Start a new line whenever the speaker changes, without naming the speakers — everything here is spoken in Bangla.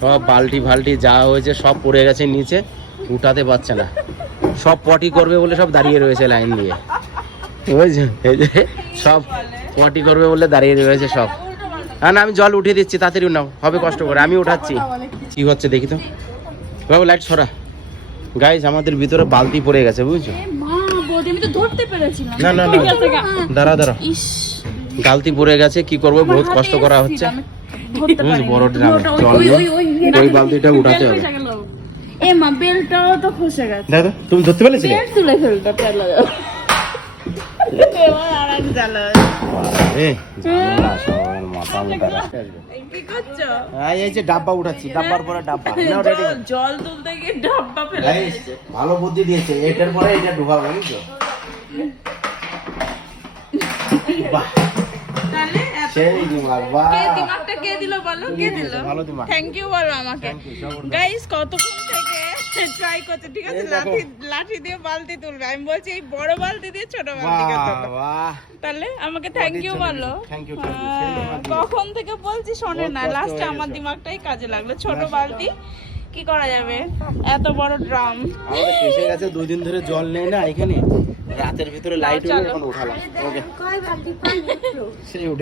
সব বালতি ফাল্টি যা হয়েছে সব পড়ে গেছে নিচে উঠাতে পারছে না। সব পটি করবে বলে সব দাঁড়িয়ে রয়েছে লাইন দিয়ে। বুঝছ? এই যে সব পটি করবে বলে দাঁড়িয়ে রয়েছে সব। না না আমি জল উঠিয়ে দিচ্ছি তাড়াতাড়ি নাও হবে কষ্ট করে আমি উঠাচ্ছি। কি হচ্ছে দেখি তো। বাবু লাইট সরা। গাইজ আমাদের ভিতরে বালতি পড়ে গেছে বুঝছ? না, না, না। দাঁড়া দাঁড়া। গালতি পড়ে গেছে কি করব? বহুত কষ্ট করা হচ্ছে। বড় ড্রাম। জল
ওই-
বালতিটা উঠাতে হবে।
এ মা বেলটাও তো খসে গেছে।
দাদা তুমি ধরতে পেরেছিলে?
বেল তুলে ফেলতো চলো এবার আর এক জ্বালা।
এ, ঝামেলা সবার মাথা মোটা রাখতে আসবে।
কি করছ?
এই যে ডাব্বা উঠাচ্ছি পরে ডাব্বা।
জল- জল তুলতে গিয়ে ডাব্বা ফেলে
Guys, ভালো বুদ্ধি দিয়েছে এটার পরে এটা ঢুকাবো বুঝছ?
তাহলে
সেই দিমাগ বাহ
কে দিমাগটা কে দিল বলো? কে দিল?
ভালো দিমাগ।
থ্যাংক ইউ বলো আমাকে। গাইস কতক্ষণ থেকে ট্রাই করছে? ঠিক আছে লাঠি লাঠি দিয়ে বালতি তুলবে। আমি বলছি এই বড় বালতি দিয়ে ছোট তাহলে আমাকে থ্যাংক ইউ বলো। কখন থেকে বলছি শোনে না লাস্টে আমার দিমাগটাই কাজে লাগল। ছোট বালতি কি করা যাবে? এত বড় ড্রাম
আমাদের গেছে দুই দিন ধরে জল নেই না এখানে। রাতের ভিতরে লাইট এখন উঠালাম ওকে